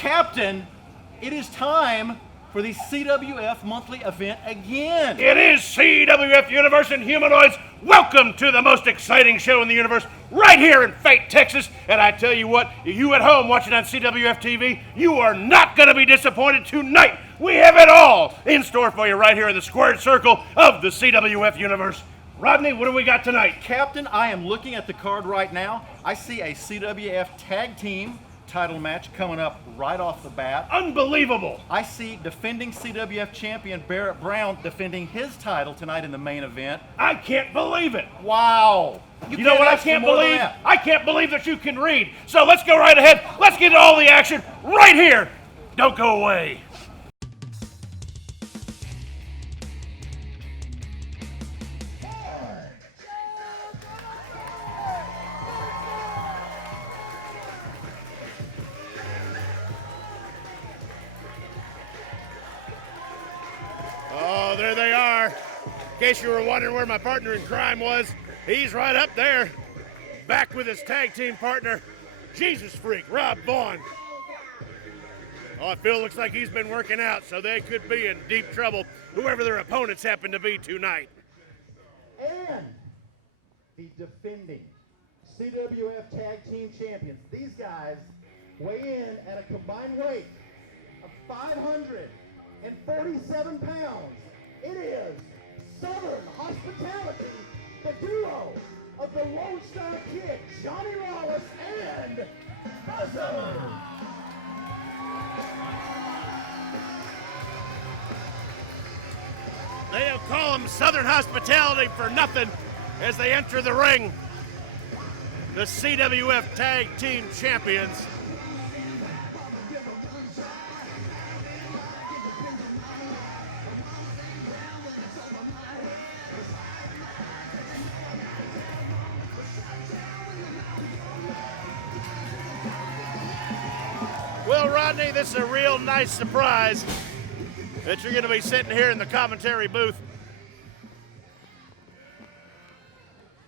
Captain, it is time for the CWF monthly event again. It is CWF Universe and Humanoids. Welcome to the most exciting show in the universe right here in Fate, Texas. And I tell you what, you at home watching on CWF TV, you are not going to be disappointed tonight. We have it all in store for you right here in the squared circle of the CWF Universe. Rodney, what do we got tonight? Captain, I am looking at the card right now. I see a CWF Tag Team title match coming up right off the bat. Unbelievable. I see defending CWF Champion Barrett Brown defending his title tonight in the main event. I can't believe it. Wow. You know what I can't believe? I can't believe that you can read. So let's go right ahead. Let's get to all the action right here. Don't go away. Oh, there they are. In case you were wondering where my partner in crime was, he's right up there, back with his tag team partner, Jesus Freak, Rob Vaughn. Oh, Phil looks like he's been working out, so they could be in deep trouble, whoever their opponents happen to be tonight. And the defending CWF Tag Team Champions. These guys weigh in at a combined weight of 547 pounds. It is Southern Hospitality, the duo of the Lone Star Kid, Johnny Lawless, and Buzzards. They'll call them Southern Hospitality for nothing as they enter the ring. The CWF Tag Team Champions. Well, Rodney, this is a real nice surprise that you're going to be sitting here in the commentary booth.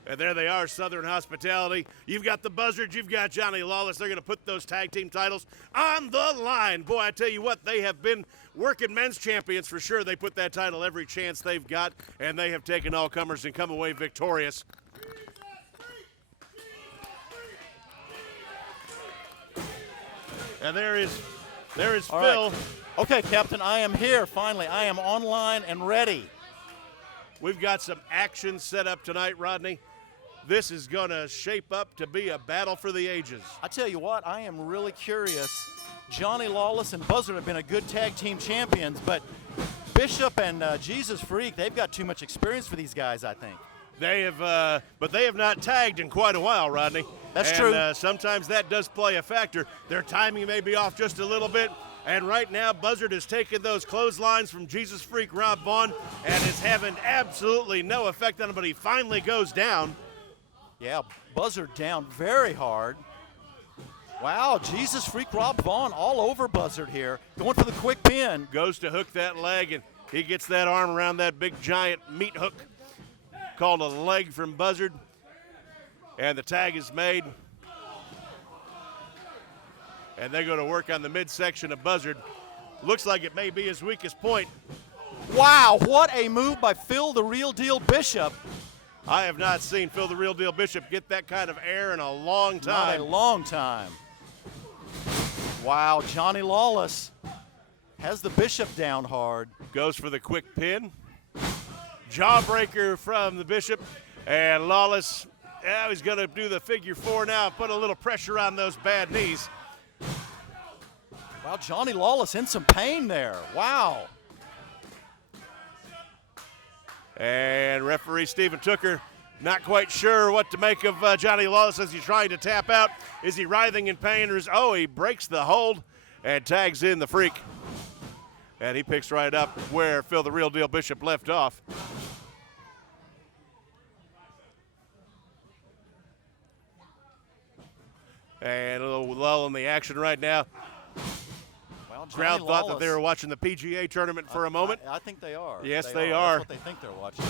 And there they are, Southern Hospitality. You've got the Buzzards, you've got Johnny Lawless. They're going to put those tag team titles on the line. Boy, I tell you what, they have been working men's champions for sure. They put that title every chance they've got, and they have taken all comers and come away victorious. And there is All Phil. right. Okay, Captain, I am here finally. I am online and ready. We've got some action set up tonight, Rodney. This is going to shape up to be a battle for the ages. I tell you what, I am really curious. Johnny Lawless and Buzzard have been a good tag team champions, but Bishop and Jesus Freak, they've got too much experience for these guys, I think. They have, but they have not tagged in quite a while, Rodney. That's true. Sometimes that does play a factor. Their timing may be off just a little bit. And right now, Buzzard has taken those clotheslines from Jesus Freak Rob Vaughn and is having absolutely no effect on him, but he finally goes down. Yeah, Buzzard down very hard. Wow, Jesus Freak Rob Vaughn all over Buzzard here. Going for the quick pin. Goes to hook that leg, and he gets that arm around that big giant meat hook called a leg from Buzzard. And the tag is made. And they go to work on the midsection of Buzzard. Looks like it may be his weakest point. Wow, what a move by Phil the Real Deal Bishop. I have not seen Phil the Real Deal Bishop get that kind of air in a long time. Not a long time. Wow, Johnny Lawless has the Bishop down hard. Goes for the quick pin. Jawbreaker from the Bishop. And Lawless, yeah, he's going to do the figure four now, put a little pressure on those bad knees. Wow, Johnny Lawless in some pain there. Wow. And referee Stephen Tooker not quite sure what to make of Johnny Lawless as he's trying to tap out. Is he writhing in pain? Or he breaks the hold and tags in the Freak. And he picks right up where Phil the Real Deal Bishop left off. And a little lull in the action right now. Well, Crowd thought that they were watching the PGA tournament for a moment. I think they are. Yes, they are. That's what they think they're watching.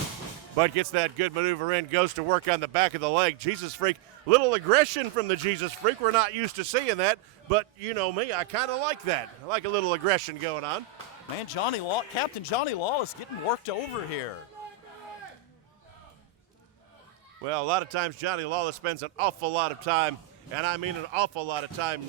but gets that good maneuver in, goes to work on the back of the leg. Jesus Freak, little aggression from the Jesus Freak. We're not used to seeing that, but you know me, I kind of like that. I like a little aggression going on. Man, Captain Johnny Lawless getting worked over here. Well, a lot of times Johnny Lawless spends an awful lot of time, and I mean an awful lot of time,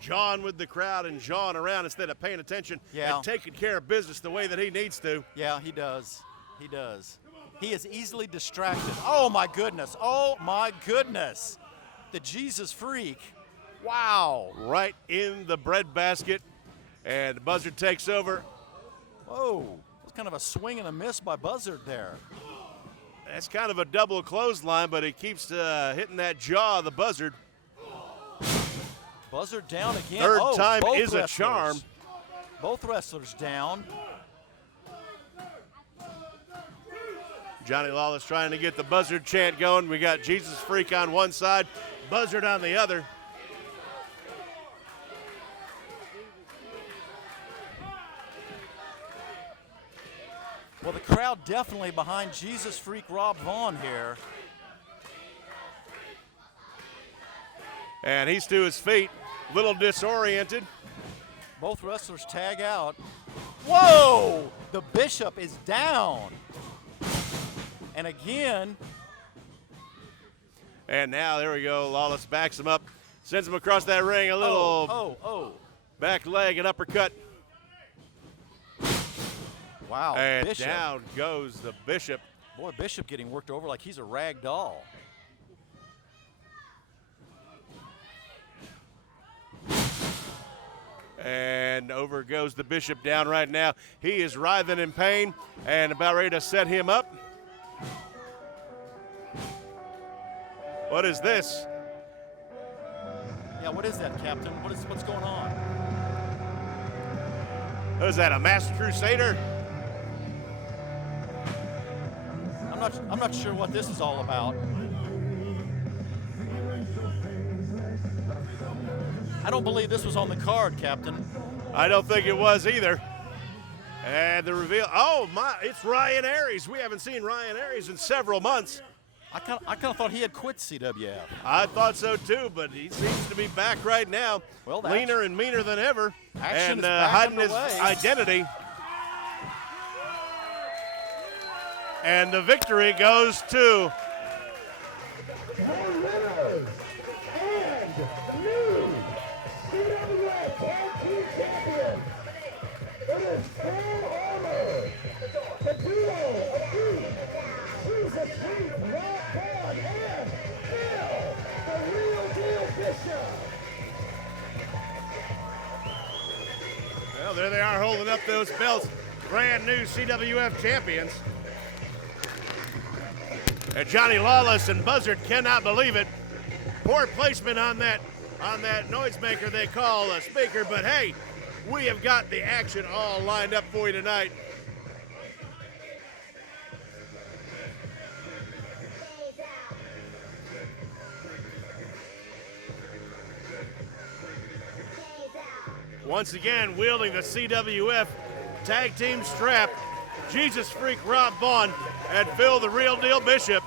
jawing with the crowd and jawing around instead of paying attention and taking care of business the way that he needs to. Yeah, he does. He does. He is easily distracted. Oh, my goodness. Oh, my goodness. The Jesus Freak. Wow. Right in the breadbasket, and Buzzard takes over. Whoa. That's kind of a swing and a miss by Buzzard there. That's kind of a double clothesline, but he keeps hitting that jaw of the Buzzard. Buzzard down again. Third time is a charm. Both wrestlers down. Johnny Lawless trying to get the Buzzard chant going. We got Jesus Freak on one side, Buzzard on the other. Well, the crowd definitely behind Jesus Freak Rob Vaughn here. And he's to his feet, a little disoriented. Both wrestlers tag out. Whoa! The Bishop is down. And again. And now, there we go. Lawless backs him up, sends him across that ring. A little back leg and uppercut. Wow. And Bishop. down goes the Bishop. Boy, Bishop getting worked over like he's a rag doll. And over goes the Bishop down right now. He is writhing in pain and about ready to set him up. What is this? Yeah, what is that, Captain? What's going on? What is that, a masked crusader? I'm not sure what this is all about. I don't believe this was on the card, Captain. I don't think it was either. And the reveal, oh my, it's Ryan Aries. We haven't seen Ryan Aries in several months. I kind of thought he had quit CWF. I thought so too, but he seems to be back right now. Well, leaner and meaner than ever, and hiding his identity. And the victory goes to winners and new CWF Tag Team Champions. It is full armor. The duo of Jesus Freak, Rob Vaughn, and Phil, the Real Deal Bishop. Well, there they are holding up those belts. Brand new CWF champions. And Johnny Lawless and Buzzard cannot believe it. Poor placement on that noisemaker they call a speaker, but hey, we have got the action all lined up for you tonight. Once again, wielding the CWF Tag Team strap, Jesus Freak Rob Vaughn and Phil the Real Deal Bishop.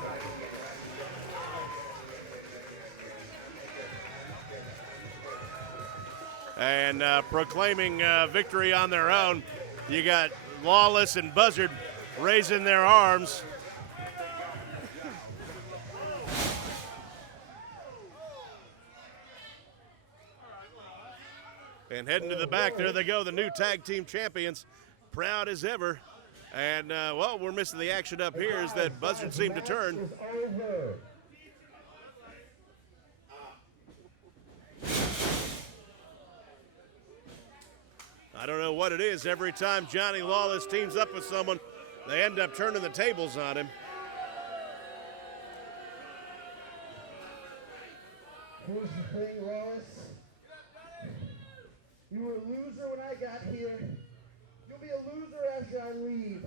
And proclaiming victory on their own. You got Lawless and Buzzard raising their arms. And heading to the back, there they go, the new tag team champions, proud as ever. And, well, we're missing the action up here is that Buzzard seemed to turn. I don't know what it is. Every time Johnny Lawless teams up with someone, they end up turning the tables on him. Here's the thing, Lawless. You were a loser when I got here. You'll be a loser after I leave.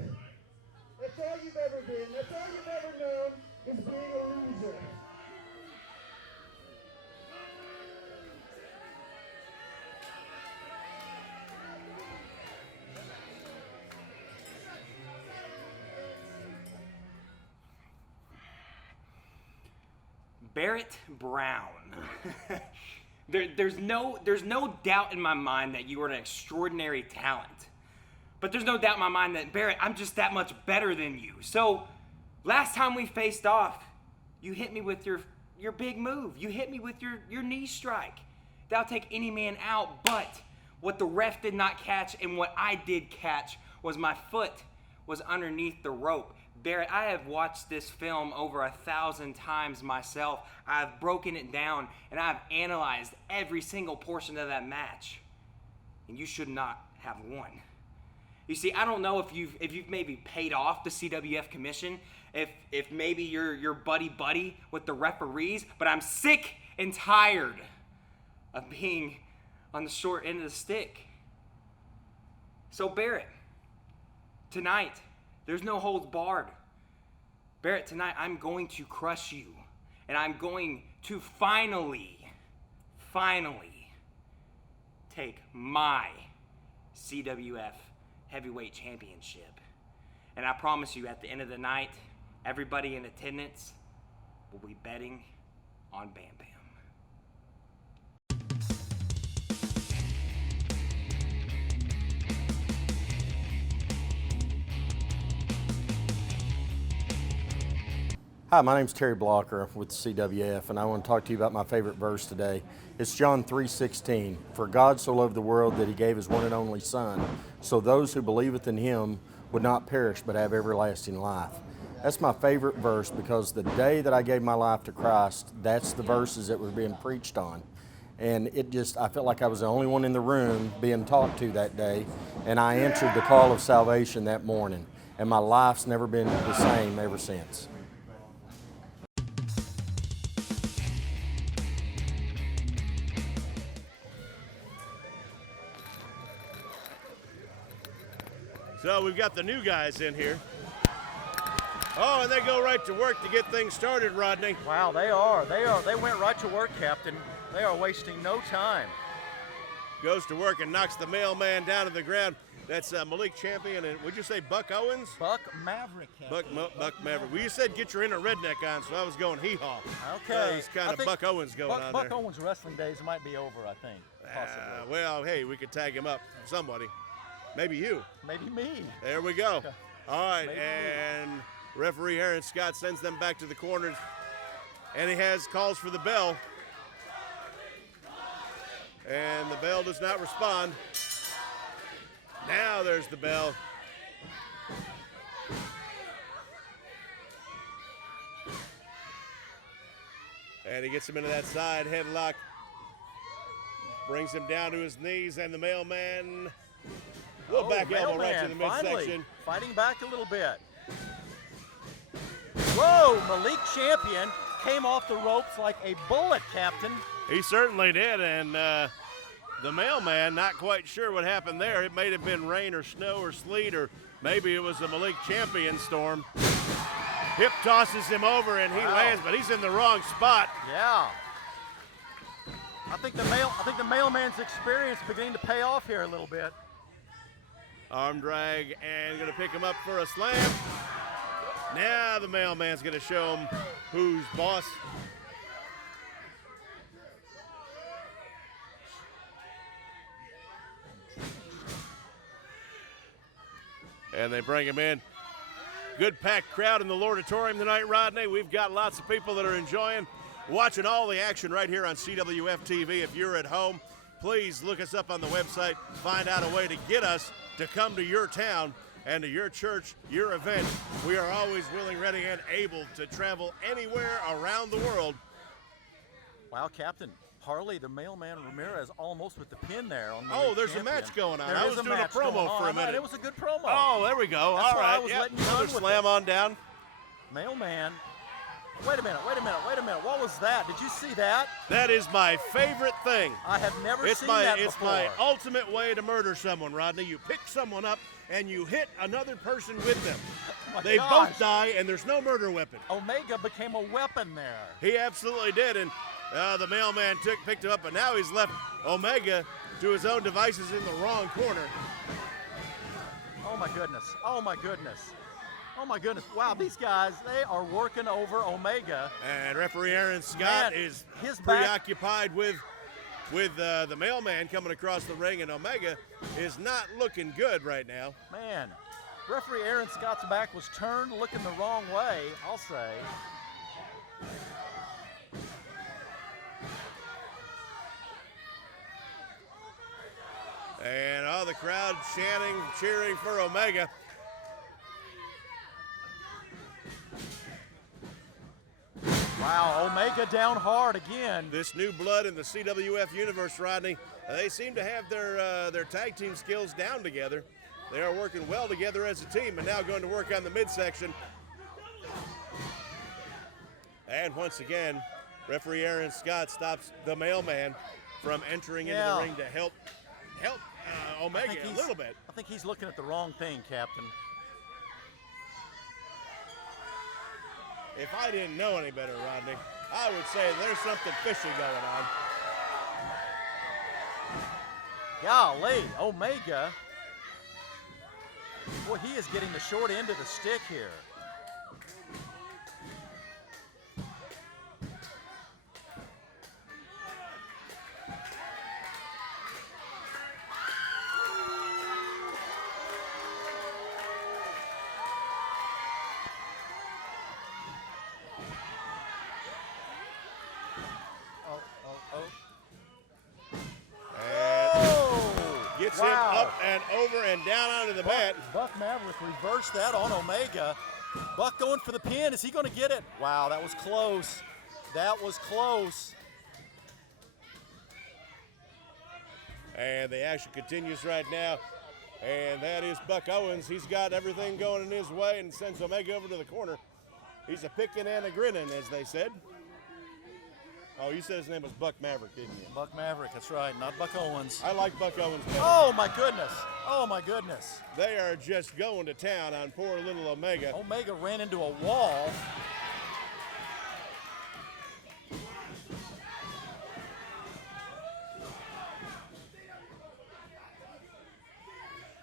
That's all you've ever been. That's all you've ever known is being a loser. Barrett Brown. There's no doubt in my mind that you are an extraordinary talent. But there's no doubt in my mind that, Barrett, I'm just that much better than you. So, last time we faced off, you hit me with your big move. You hit me with your knee strike. That'll take any man out, but what the ref did not catch and what I did catch was my foot was underneath the rope. Barrett, I have watched this film over 1,000 times myself. I've broken it down and I've analyzed every single portion of that match. And you should not have won. You see, I don't know if you've maybe paid off the CWF commission, if maybe you're buddy with the referees, but I'm sick and tired of being on the short end of the stick. So Barrett, tonight, there's no holds barred. Barrett, tonight I'm going to crush you. And I'm going to finally take my CWF Heavyweight Championship. And I promise you, at the end of the night, everybody in attendance will be betting on Bam Bam. Hi, my name's Terry Blocker with CWF, and I want to talk to you about my favorite verse today. It's John 3:16. For God so loved the world that he gave his one and only Son, so those who believeth in him would not perish but have everlasting life. That's my favorite verse because the day that I gave my life to Christ, that's the verses that were being preached on. And I felt like I was the only one in the room being talked to that day, and I answered the call of salvation that morning. And my life's never been the same ever since. So we've got the new guys in here. Oh, and they go right to work to get things started, Rodney. Wow, they are. They went right to work, Captain. They are wasting no time. Goes to work and knocks the mailman down to the ground. That's Malik Champion, and would you say Buck Owens? Buck Maverick, Captain. Buck Maverick. Well, you said get your inner redneck on, so I was going hee-haw. Okay. It's kind of Buck Owens going on Buck there. Owens' wrestling days might be over, I think. Possibly. Well, hey, we could tag him up. Somebody. Maybe you. Maybe me. There we go. Okay. All right, Maybe and referee Aaron Scott sends them back to the corners, and he has calls for the bell. And the bell does not respond. Now there's the bell. And he gets him into that side headlock. Brings him down to his knees, and the mailman, little back elbow right to the midsection. Fighting back a little bit. Whoa, Malik Champion came off the ropes like a bullet, Captain. He certainly did, and the mailman, not quite sure what happened there. It may have been rain or snow or sleet, or maybe it was a Malik Champion storm. Hip tosses him over, and he lands, but he's in the wrong spot. Yeah. I think the mailman's experience beginning to pay off here a little bit. Arm drag, and going to pick him up for a slam. Now the mailman's going to show him who's boss. And they bring him in. Good packed crowd in the Lordatorium tonight, Rodney. We've got lots of people that are enjoying watching all the action right here on CWF TV. If you're at home, please look us up on the website, find out a way to get us to come to your town and to your church, your event. We are always willing, ready, and able to travel anywhere around the world. Wow, Captain. Harley, the mailman Ramirez, almost with the pin there. On the Oh, there's champion. a match going on. There I is was doing a promo for a minute. It was a good promo. Oh, there we go. That's all why I right. was Yep. letting you Another run with slam it. on down. Mailman. Wait a minute. What was that? Did you see that? That is my favorite thing. I have never seen that before. It's my ultimate way to murder someone, Rodney. You pick someone up and you hit another person with them. Oh They both die, and there's no murder weapon. Omega became a weapon there. He absolutely did, and the mailman picked him up, but now he's left Omega to his own devices in the wrong corner. Oh my goodness. Oh my goodness. Oh my goodness. Wow, these guys, they are working over Omega. And referee Aaron Scott is preoccupied with the Mailman coming across the ring, and Omega is not looking good right now. Man, referee Aaron Scott's back was turned, looking the wrong way, I'll say. And all the crowd chanting, cheering for Omega. Wow, Omega down hard again. This new blood in the CWF universe, Rodney, they seem to have their tag team skills down together. They are working well together as a team, and now going to work on the midsection. And once again, referee Aaron Scott stops the Mailman from entering into the ring to help Omega a little bit. I think he's looking at the wrong thing, Captain. If I didn't know any better, Rodney, I would say there's something fishy going on. Golly, Omega. Boy, he is getting the short end of the stick here. Gets him up and over and down onto the mat. Buck Maverick reversed that on Omega. Buck going for the pin. Is he going to get it? Wow, that was close. That was close. And the action continues right now. And that is Buck Owens. He's got everything going in his way and sends Omega over to the corner. He's a picking and a grinning, as they said. Oh, you said his name was Buck Maverick, didn't you? Buck Maverick, that's right, not Buck Owens. I like Buck Owens better. Oh, my goodness. Oh, my goodness. They are just going to town on poor little Omega. Omega ran into a wall.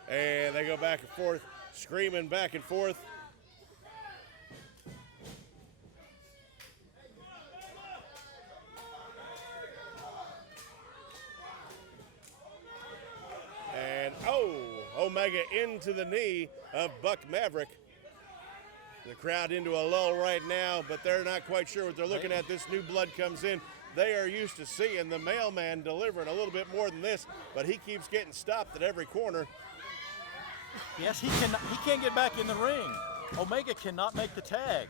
And they go back and forth, screaming back and forth. And Omega into the knee of Buck Maverick. The crowd into a lull right now, but they're not quite sure what they're looking at. This new blood comes in. They are used to seeing the Mailman delivering a little bit more than this, but he keeps getting stopped at every corner. Yes, he can't get back in the ring. Omega cannot make the tag.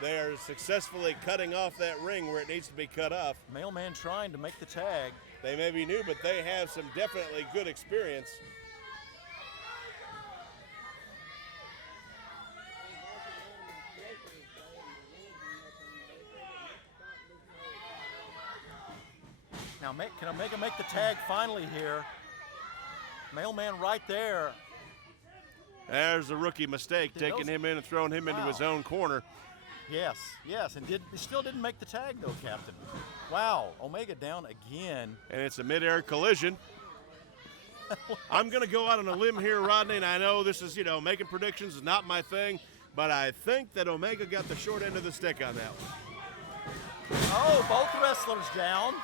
They are successfully cutting off that ring where it needs to be cut off. Mailman trying to make the tag. They may be new, but they have some definitely good experience. Now, can Omega make the tag finally here? Mailman right there. There's a rookie mistake, taking him in and throwing him into his own corner. Yes, and he still didn't make the tag though, Captain. Wow, Omega down again. And it's a mid-air collision. I'm going to go out on a limb here, Rodney, and I know this is, making predictions is not my thing, but I think that Omega got the short end of the stick on that one. Oh, both wrestlers down.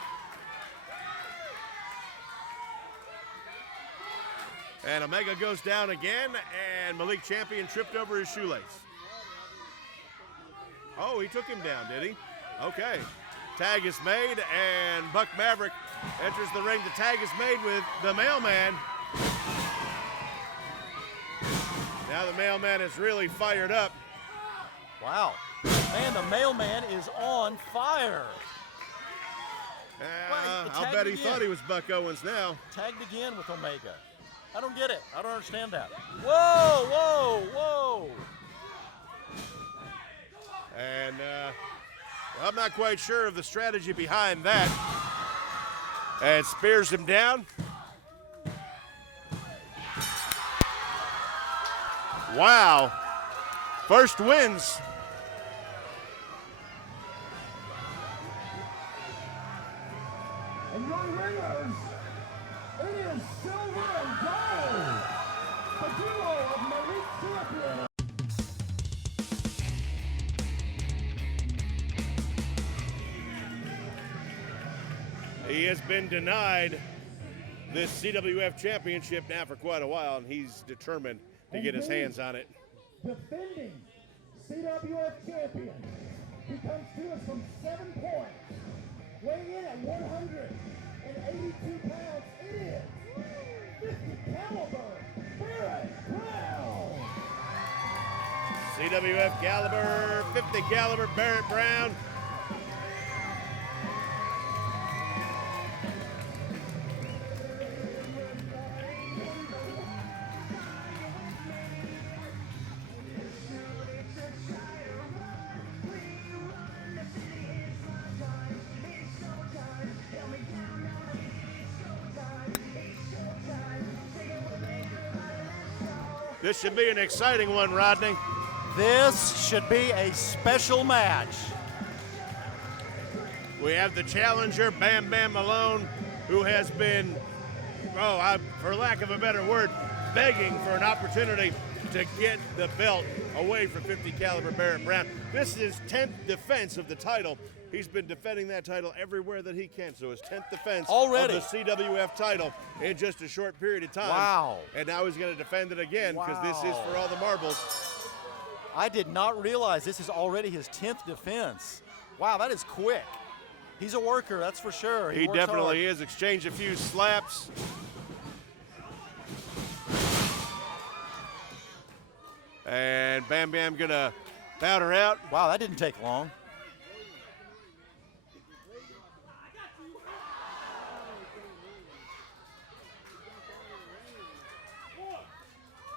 And Omega goes down again, and Malik Champion tripped over his shoelace. Oh, he took him down, did he? Okay. Tag is made, and Buck Maverick enters the ring. The tag is made with the Mailman. Now the Mailman is really fired up. Wow. Man, the Mailman is on fire. I'll bet he thought he was Buck Owens now. Tagged again with Omega. I don't get it. I don't understand that. Whoa. And I'm not quite sure of the strategy behind that. And spears him down. Wow. First wins. And your winners, it is silver and gold. The duo of Malik Champion. He has been denied this CWF championship now for quite a while, and he's determined to get his hands on it. Defending CWF champion. He comes to us from 7 points. Weighing in at 182 pounds, it is 50 caliber Barrett Brown. CWF caliber, 50 caliber Barrett Brown. This should be an exciting one, Rodney. This should be a special match. We have the challenger, Bam Bam Malone, who has been, for lack of a better word, begging for an opportunity to get the belt away from 50 caliber Barrett Brown. This is his 10th defense of the title. He's been defending that title everywhere that he can. So his 10th defense already of the CWF title in just a short period of time. Wow. And now he's going to defend it again because this is for all the marbles. I did not realize this is already his 10th defense. Wow, that is quick. He's a worker, that's for sure. He works definitely hard. is. Exchange a few slaps. And Bam Bam gonna powder out. Wow, that didn't take long.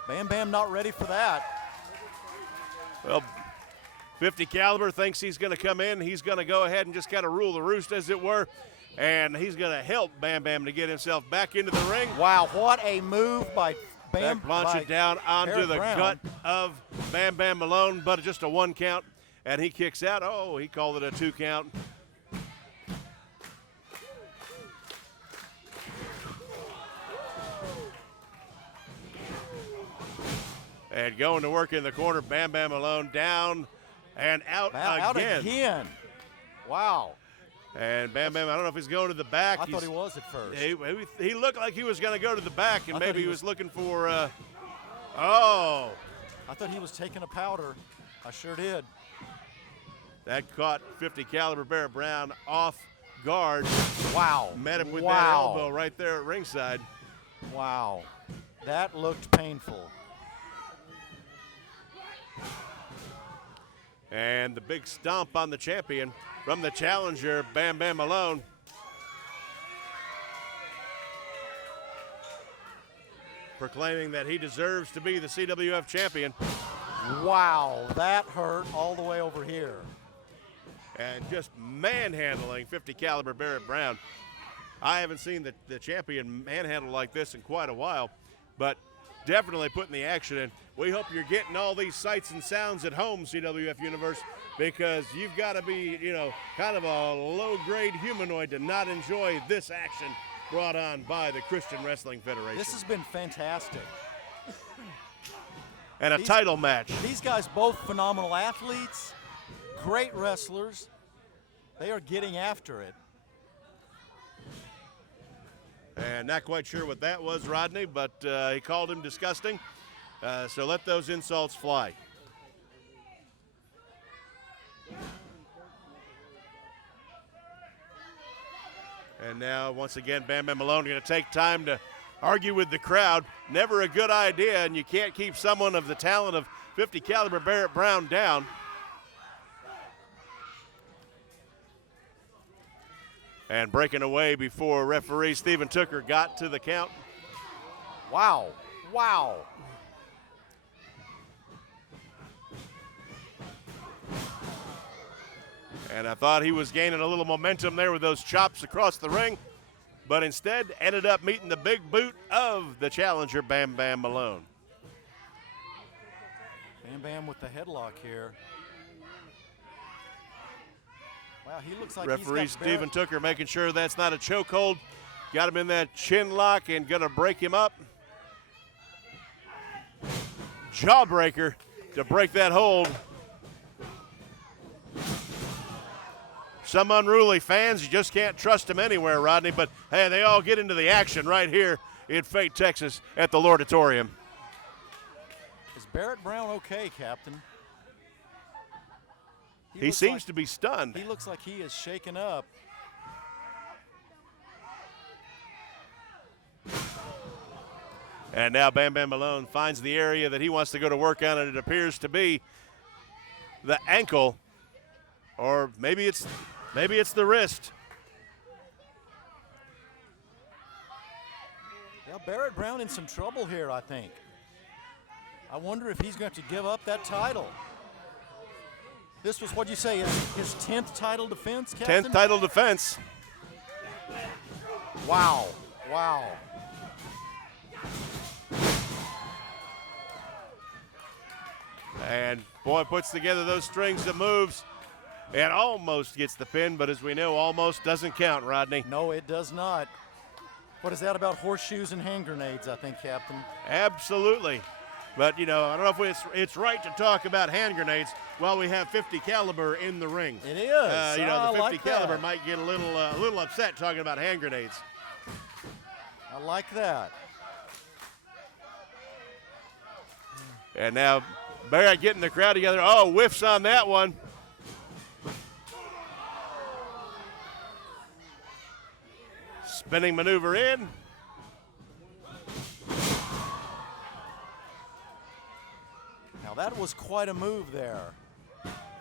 Bam Bam not ready for that. Well, 50 caliber thinks he's going to come in. He's going to go ahead and just kind of rule the roost, as it were. And he's going to help Bam Bam to get himself back into the ring. Wow, what a move by Bam. Launch it down onto Barrett the Brown. gut of Bam Bam Malone, but just a 1 count. And he kicks out. Oh, he called it a 2 count. And going to work in the corner, Bam Bam Malone down and out again. Wow. And Bam Bam, I don't know if he's going to the back. I thought he was at first. He looked like he was going to go to the back, and maybe he was looking for, I thought he was taking a powder. I sure did. That caught 50 caliber Barrett Brown off guard. Wow. Met him with that elbow right there at ringside. Wow. That looked painful. And the big stomp on the champion from the challenger, Bam Bam Malone. Proclaiming that he deserves to be the CWF champion. Wow, that hurt all the way over here. And just manhandling 50 caliber Barrett Brown. I haven't seen the champion manhandle like this in quite a while, but definitely putting the action in. We hope you're getting all these sights and sounds at home, CWF Universe, because you've got to be, kind of a low-grade humanoid to not enjoy this action brought on by the Christian Wrestling Federation. This has been fantastic. And a title match. These guys both phenomenal athletes, great wrestlers. They are getting after it. And not quite sure what that was, Rodney, but he called him disgusting. So let those insults fly. And now, once again, Bam Bam Malone going to take time to argue with the crowd. Never a good idea, and you can't keep someone of the talent of 50 caliber Barrett Brown down. And breaking away before referee Stephen Tooker got to the count. Wow, wow. And I thought he was gaining a little momentum there with those chops across the ring, but instead ended up meeting the big boot of the challenger, Bam Bam Malone. Bam Bam with the headlock here. Wow, he looks like referee he's got Stephen Tooker making sure that's not a chokehold. Got him in that chin lock and gonna break him up. Jawbreaker to break that hold. some unruly fans. You just can't trust them anywhere, Rodney. But, hey, they all get into the action right here in Fate, Texas at the Lordatorium. Is Barrett Brown okay, Captain? He seems to be stunned. He looks like he is shaken up. And now Bam Bam Malone finds the area that he wants to go to work on, and it appears to be the ankle, or maybe it's the wrist. Yeah, Barrett Brown in some trouble here, I think. I wonder if he's going to have to give up that title. This was, what'd you say, his 10th title defense, Captain? 10th title defense. Wow, wow. And boy puts together those strings of moves and almost gets the pin, but as we know, almost doesn't count, Rodney. No, it does not. What is that about horseshoes and hand grenades, I think, Captain? Absolutely. But, you know, I don't know if it's right to talk about hand grenades while we have 50 caliber in the ring. It is. You know, the 50 like caliber that. might get a little upset talking about hand grenades. I like that. And now Barrett getting the crowd together. Oh, whiffs on that one. Spinning maneuver in. Now that was quite a move there.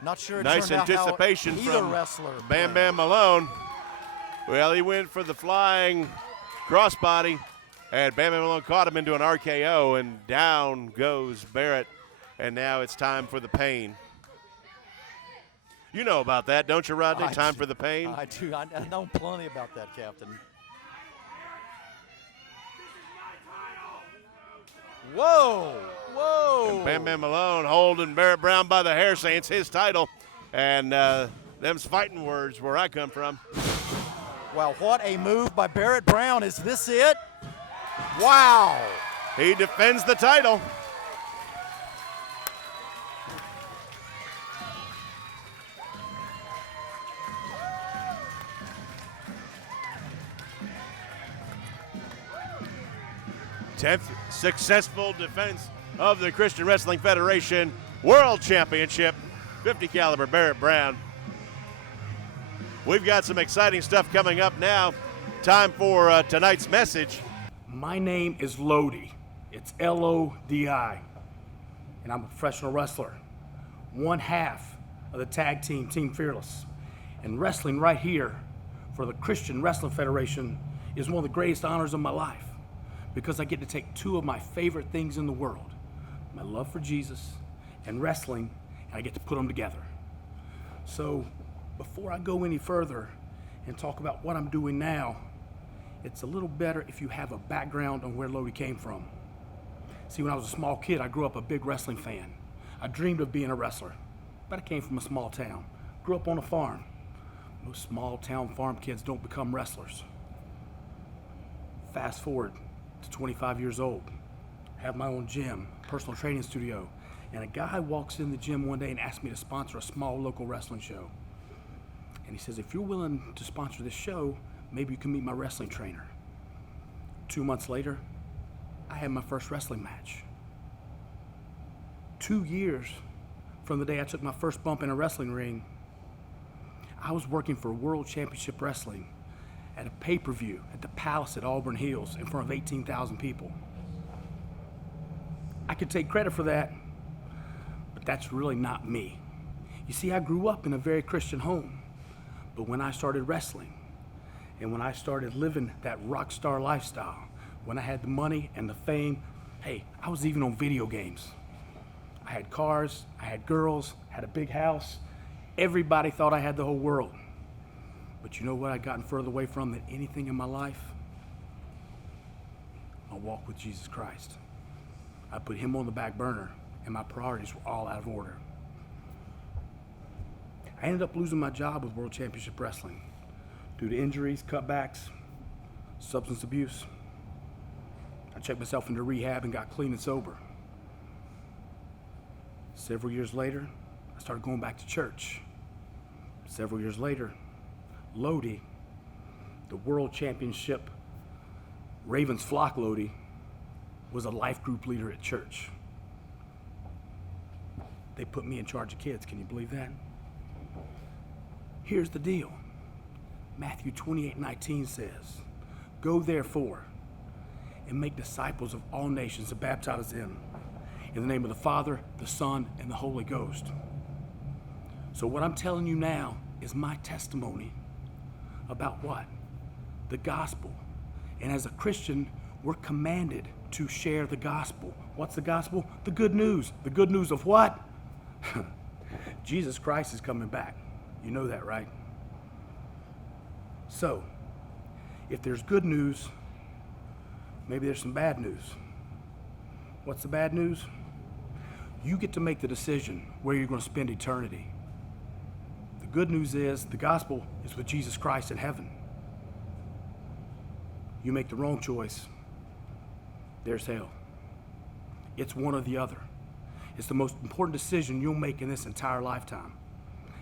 Not sure it Nice turned out how anticipation either from wrestler Bam played. Bam Malone. Well, he went for the flying crossbody, and Bam Bam Malone caught him into an RKO, and down goes Barrett. And now it's time for the pain. You know about that, don't you, Rodney? Time for the pain? I do. I know plenty about that, Captain. Whoa! Whoa! And Bam Bam Malone holding Barrett Brown by the hair, saying it's his title. And them's fighting words where I come from. Wow, what a move by Barrett Brown. Is this it? Wow! He defends the title. Tenth successful defense of the Christian Wrestling Federation World Championship. 50 caliber Barrett Brown. We've got some exciting stuff coming up now. Time for tonight's message. My name is Lodi. It's L-O-D-I. And I'm a professional wrestler. One half of the tag team, Team Fearless. And wrestling right here for the Christian Wrestling Federation is one of the greatest honors of my life, because I get to take two of my favorite things in the world, my love for Jesus and wrestling, and I get to put them together. So before I go any further and talk about what I'm doing now, it's a little better if you have a background on where Lodi came from. See, when I was a small kid, I grew up a big wrestling fan. I dreamed of being a wrestler, but I came from a small town. Grew up on a farm. Most small town farm kids don't become wrestlers. Fast forward to 25 years old, have my own gym, personal training studio, and a guy walks in the gym one day and asks me to sponsor a small local wrestling show. And he says, if you're willing to sponsor this show, maybe you can meet my wrestling trainer. 2 months later, I had my first wrestling match. 2 years from the day I took my first bump in a wrestling ring, I was working for World Championship Wrestling at a pay-per-view at the Palace at Auburn Hills in front of 18,000 people. I could take credit for that, but that's really not me. You see, I grew up in a very Christian home, but when I started wrestling and when I started living that rock star lifestyle, when I had the money and the fame, hey, I was even on video games. I had cars, I had girls, had a big house. Everybody thought I had the whole world. But you know what I'd gotten further away from than anything in my life? My walk with Jesus Christ. I put him on the back burner, and my priorities were all out of order. I ended up losing my job with World Championship Wrestling due to injuries, cutbacks, substance abuse. I checked myself into rehab and got clean and sober. Several years later, I started going back to church. Several years later, Lodi, the World Championship Ravens flock Lodi, was a life group leader at church. They put me in charge of kids. Can you believe that? Here's the deal. Matthew 28:19 says, "Go therefore and make disciples of all nations and baptize them in the name of the Father, the Son, and the Holy Ghost." So what I'm telling you now is my testimony about what? The gospel. And as a Christian, we're commanded to share the gospel. What's the gospel? The good news. The good news of what? Jesus Christ is coming back. You know that, right? So, if there's good news, maybe there's some bad news. What's the bad news? You get to make the decision where you're going to spend eternity. The good news is the gospel is with Jesus Christ in heaven. You make the wrong choice, there's hell. It's one or the other. It's the most important decision you'll make in this entire lifetime.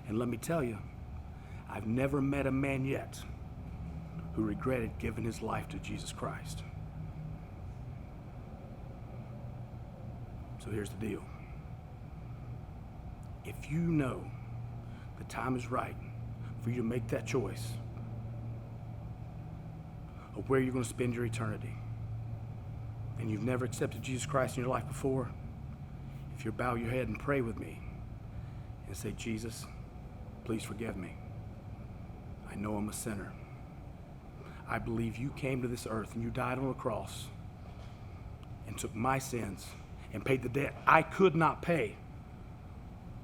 And let me tell you, I've never met a man yet who regretted giving his life to Jesus Christ. So here's the deal. If you know the time is right for you to make that choice of where you're going to spend your eternity, and you've never accepted Jesus Christ in your life before, if you bow your head and pray with me and say, "Jesus, please forgive me. I know I'm a sinner. I believe you came to this earth and you died on a cross and took my sins and paid the debt I could not pay,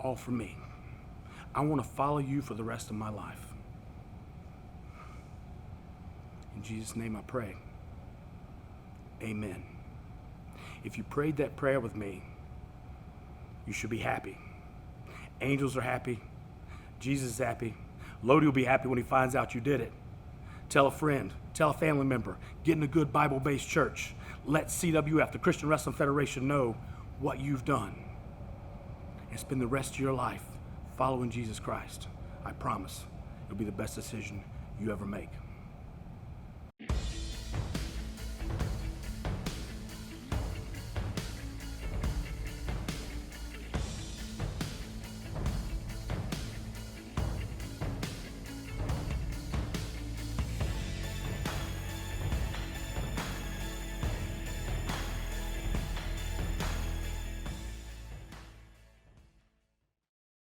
all for me. I want to follow you for the rest of my life." In Jesus' name I pray. Amen. If you prayed that prayer with me, you should be happy. Angels are happy. Jesus is happy. Lodi will be happy when he finds out you did it. Tell a friend, tell a family member, get in a good Bible-based church. Let CWF, the Christian Wrestling Federation, know what you've done. And spend the rest of your life following Jesus Christ. I promise it'll be the best decision you ever make.